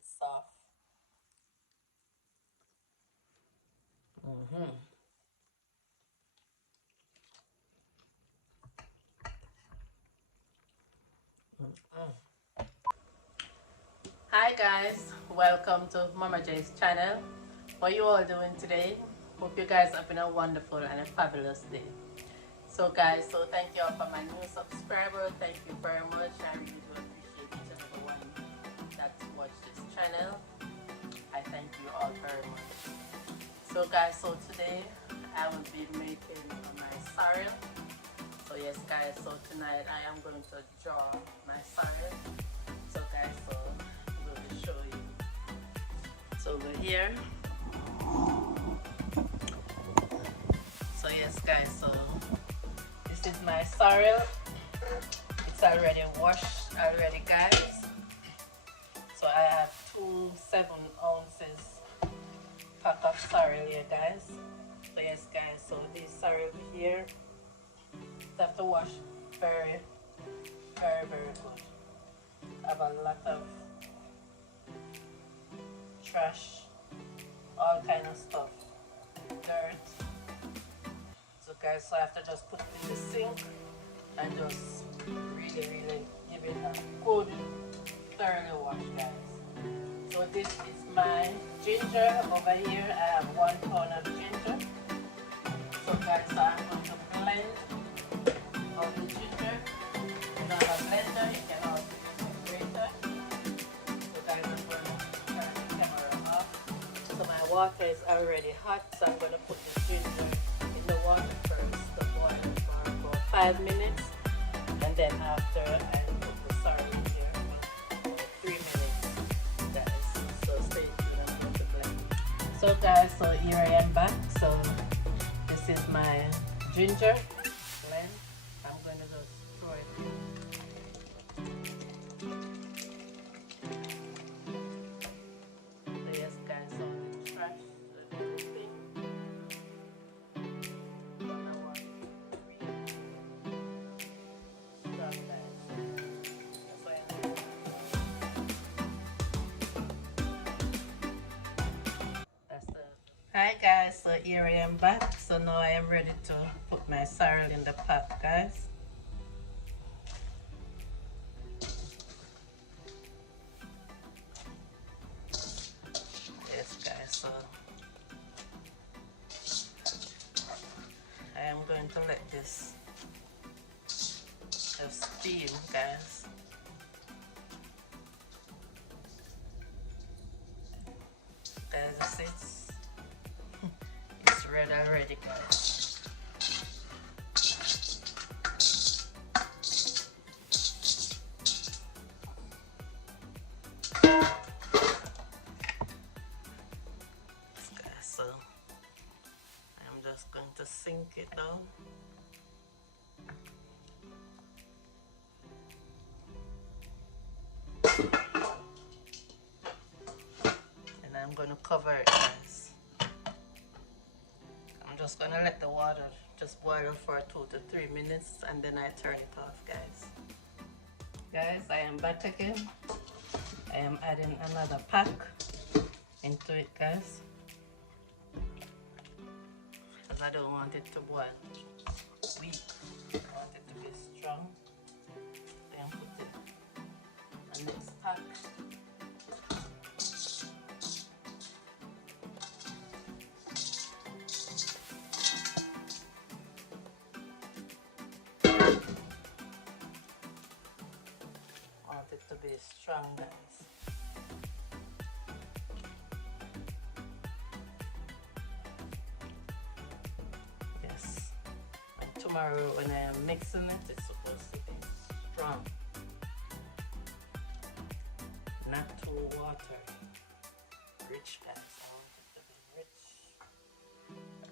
and soft. Mm-hmm. Hi guys, welcome to Mama J's channel. What you all doing today? Hope you guys having a wonderful and a fabulous day. So guys, thank you all for my new subscriber. Thank you very much. I really do appreciate each and every one that's watched this channel. I thank you all very much. So guys, today I will be making my sorrel. So yes guys, tonight I am going to draw my sorrel. So guys, I'm going to show you. So over here. So yes guys, this is my sorrel. It's already washed already guys. So I have 2 7-ounces pack of sorrel here guys. So yes guys, this sorrel here, you have to wash very good. I have a lot of trash, all kind of stuff, dirt. So guys, I have to just put it in the sink and just really give it a good thoroughly wash guys. So this is my ginger over here. I have 1 pound of ginger. So guys, I'm going to blend all the ginger. You don't have a blender, you can also use a grater. So guys, I'm going to turn the camera off. So my water is already hot, so I'm going to put the ginger in the water first to boil for about 5 minutes. And then after I put the sorrel in here for 3 minutes. Guys, so stay tuned, I'm going to blend. So guys, here I am back. So this is my ginger blend. I'm going to just throw it in. So yes guys, the trash, everything. Gonna want it really strong guys. That's why that's the Hi guys, here I am back. So now I am ready to put my sorrel in the pot guys. Yes guys, I am going to let this just steam guys. Guys, it's red already guys. So I'm just going to sink it down. And I'm going to cover it guys. I'm just going to let the water just boil for 2 to 3 minutes and then I turn it off guys. Guys, I am back again. I am adding another pack into it guys. Because I don't want it to boil weak. I want it to be strong. Then put it in the next pack. Want it to be strong guys. Yes. And tomorrow when I am mixing it, it's supposed to be strong. Not too watery. Rich guys. I want it to be rich.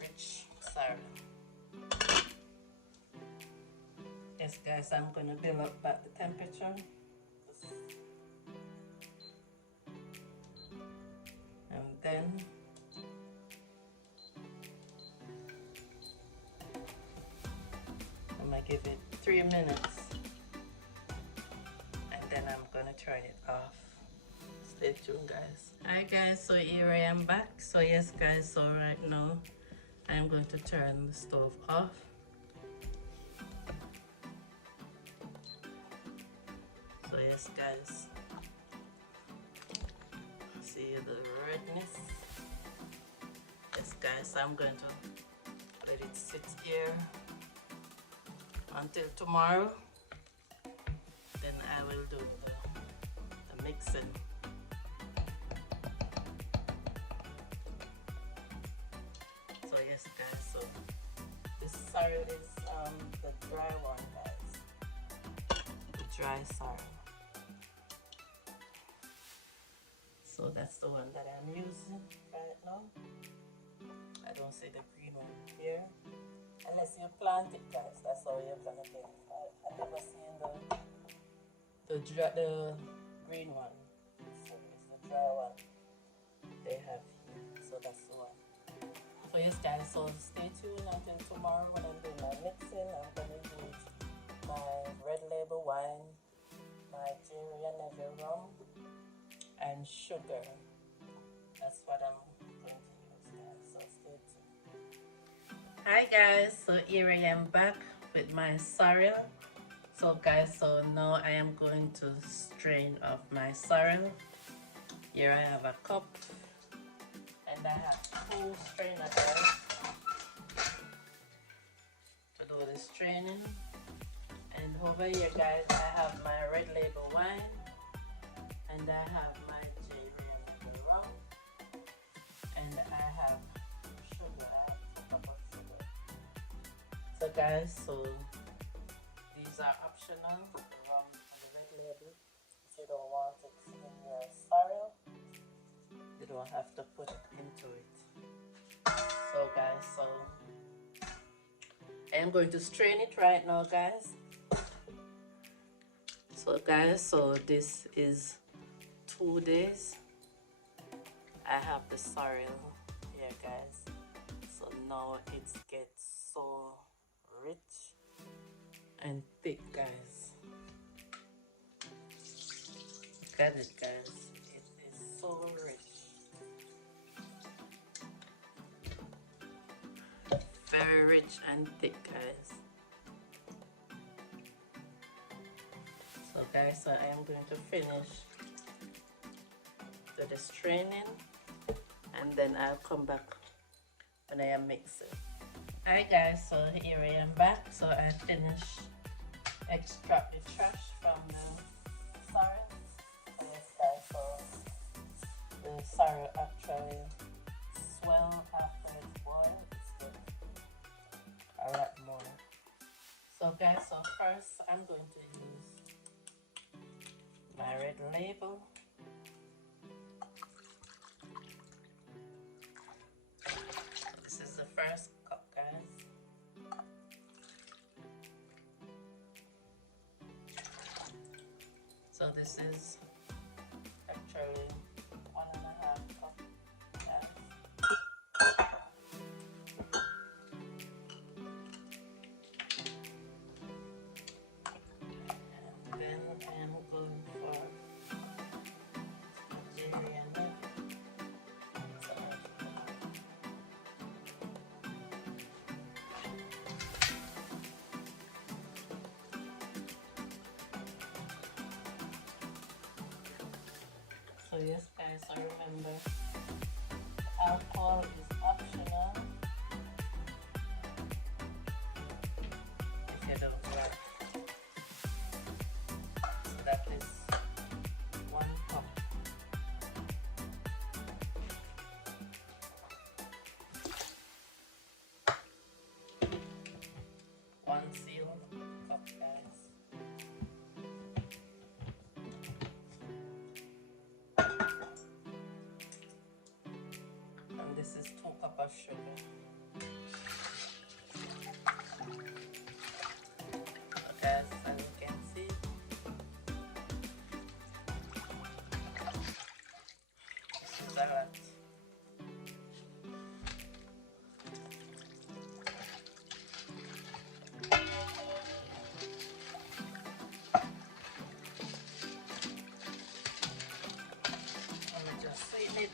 Rich sorrel. Yes guys, I'm gonna build up back the temperature. And then I'm gonna give it 3 minutes and then I'm gonna turn it off. Stay tuned, guys. Hi guys, so here I am back. So yes guys, so right now I'm going to turn the stove off. So yes guys, see the redness. Yes guys, I'm going to let it sit here until tomorrow. Then I will do the mixing. So yes guys, so this sorrel is the dry one guys, the dry sorrel. So that's the one that I'm using right now. I don't see the green one here, unless you plant it guys, that's how you're gonna get it. I never seen the green one, so it's the dry one they have here, so that's the one. So yes guys, so stay tuned until tomorrow when I'm doing my mixing. I'm going to use my Red Label wine, my Jerry and Neville rum, and sugar. That's what I'm going to use guys, so stay tuned. Hi guys, so here I am back with my sorrel. So guys, so now I am going to strain off my sorrel. Here I have a cup. And I have 2 strainers to do the straining. And over here guys, I have my Red Label wine. And I have my J.V. rum. And I have sugar. I have 2 cups of sugar. So guys, so these are optional. The rum and the Red Label. If you don't want it in your sorrel, you don't have to put it into it. So guys, so I am going to strain it right now guys. So guys, so this is 2 days. I have the sorrel here guys. So now it gets so rich and thick guys. Look at it guys, it is so rich. Very rich and thick guys. So guys, so I am going to finish the straining and then I'll come back when I am mixing. Hi guys, so here I am back. So I finished extract the trash from the sorrel. So yes guys, so the sorrel actually swell after it's boiled. A lot more. So guys, so first I'm going to use my Red Label. This is the first cup guys. So this is actually 1.5 cup guys. Then I am going for Jerry and Neville. So yes guys, so remember, alcohol is optional if you don't like. So that is 1 cup. One sealed cup guys. And this is 2 cups of sugar. Okay, as you can see, this is a lot.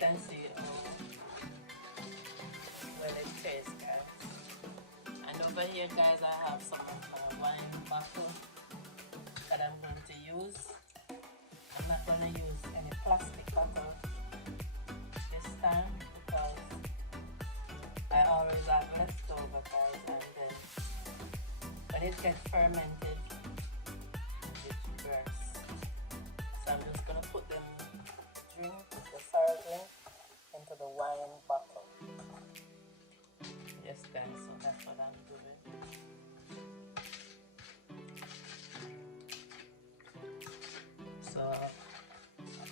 it and see well it tastes, guys. And over here, guys, I have some of my wine bottle that I'm going to use. I'm not going to use any plastic bottle this time because I always have leftover, guys, and then when it gets fermented, it bursts. So I'm just going to put them drink, the sour drink, into the wine bottle. Yes, guys, so that's what I'm doing. So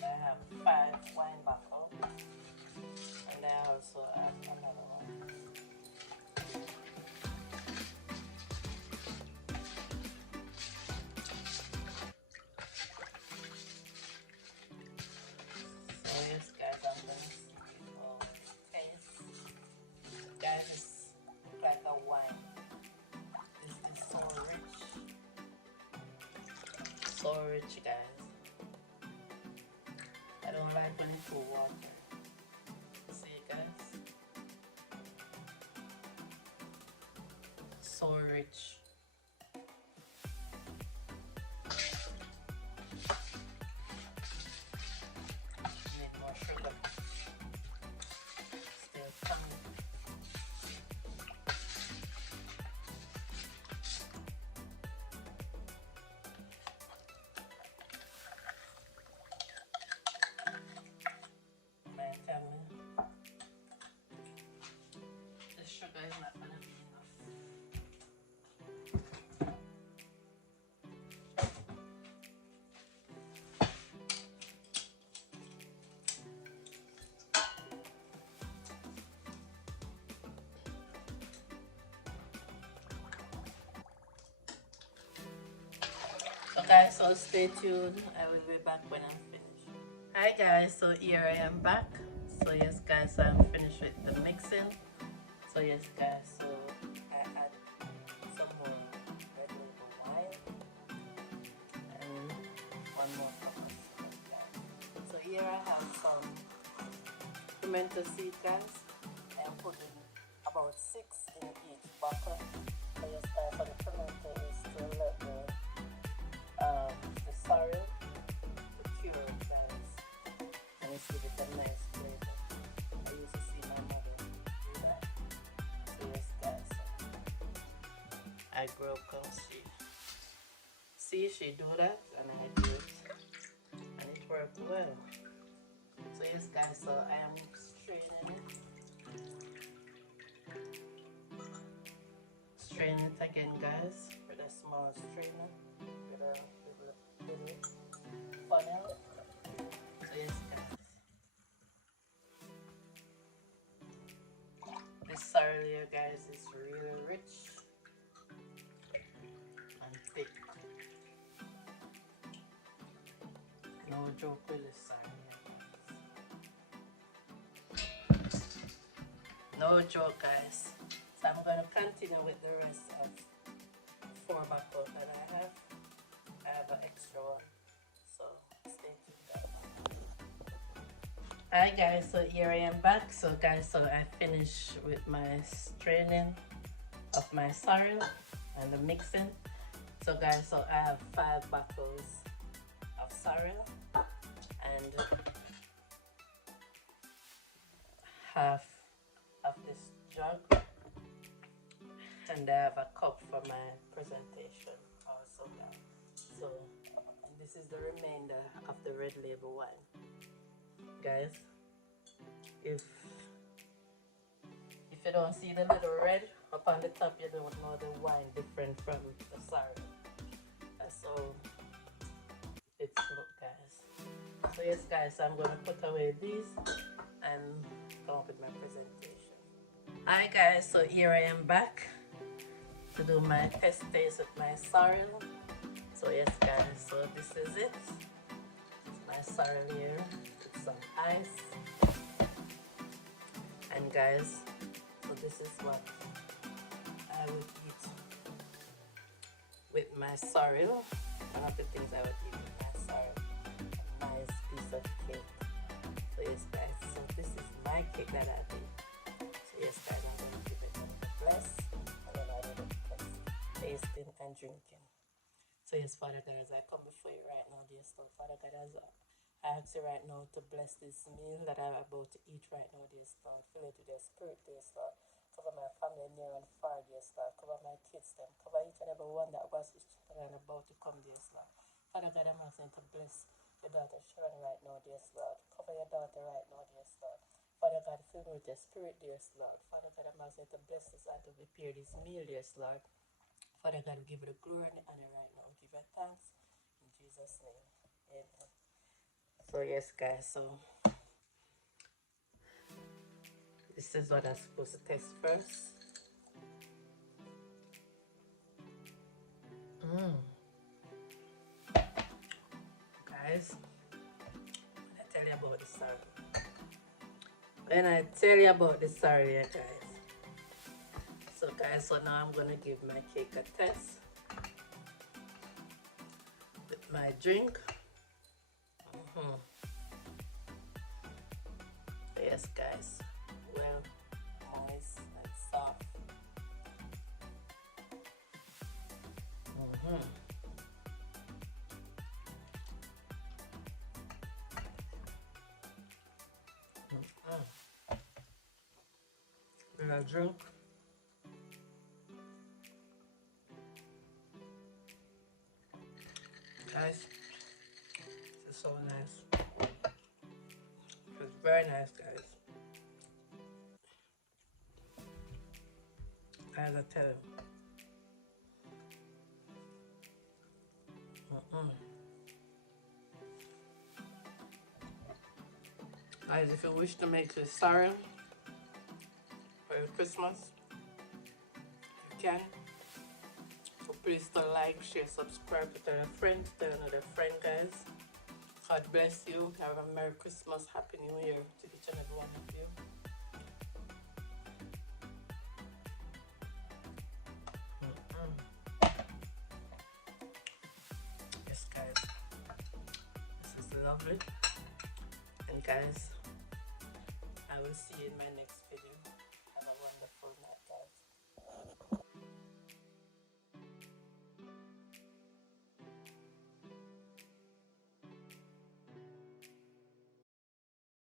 I have 5 wine bottles, and I also have another one. So yes, guys, I'm gonna see how it tastes. Guys, it's like a wine. This is so rich. So rich, guys. I don't like when it's too water. See, guys? So rich. Need more sugar. Still coming. Man, tell me, the sugar is not gonna be enough. So guys, so stay tuned. I will be back when I'm finished. Hi guys, so here I am back. So yes guys, I'm finished with the mixing. So yes guys, so I add some more red label wine and one more cup of syrup, guys. So here I have some pimento seed, guys. I'm putting about 6 in each bottle. So yes guys, so the pimento is to let the sorrel to cure, guys, and it's give it a nice flavor. I used to see my mother do that. So yes guys, I grew up on she do that and I do it and it worked well. So yes guys, so I am straining it again, guys, with a small strainer with a little funnel. So yes guys, this sorrel here, guys, is really rich and thick. No joke with this sorrel here, guys. No joke, guys. So I'm going to continue with the rest of 4 bottles that I have. I have an extra one, so stay tuned, guys. Hi guys, so here I am back. So guys, so I finished with my straining of my sorrel and the mixing. So guys, so I have 5 bottles of sorrel and half of this jug, and I have a cup for my presentation also, guys. So this is the remainder of the red label wine, guys. If you don't see the little red up on the top, you don't know the wine different from the sorrel. That's how it's look, guys. So yes guys, I'm gonna put away these and come up with my presentation. Hi guys, so here I am back to do my test taste with my sorrel. So yes guys, so this is it. My sorrel here with some ice. And guys, so this is what I would eat with my sorrel. One of the things I would eat with my sorrel. A nice piece of cake. So yes guys, so this cake that I did. So yes guys, I'm going to give it a bless, and then I do the tasting and drinking. So yes, Father God, as I come before you right now, dear Lord, Father God, as I ask you right now to bless this meal that I'm about to eat right now, dear Lord. Fill it with your spirit, dear Lord. Cover my family near and far, dear Lord. Cover my kids, them. Cover each and every one that was and about to come, dear Lord. Father God, I'm asking to bless your daughter Sharon right now, dear Lord. Cover your daughter right now, dear Lord. Father God, fill me with your spirit, dear Lord. Father God, I'm asking to bless this and to prepare this meal, dear Lord. Father God, we give you the glory and the honor right now. We give you thanks in Jesus' name. Amen. So yes, guys. So this is what I'm supposed to test first. Guys, when I tell you about the sorry. When I tell you about the sorry, guys. So guys, so now I'm gonna give my cake a test with my drink. Yes, guys. Well, moist and soft. When I drink, guys, it's so nice. It's very nice, guys. Guys, I tell you. Guys, if you wish to make this sorry for your Christmas, you can. So please do like, share, subscribe, tell a friend, tell another friend, guys. God bless you. Have a Merry Christmas, Happy New Year to each and every one of you. Yes, guys. This is lovely. And guys, I will see you in my next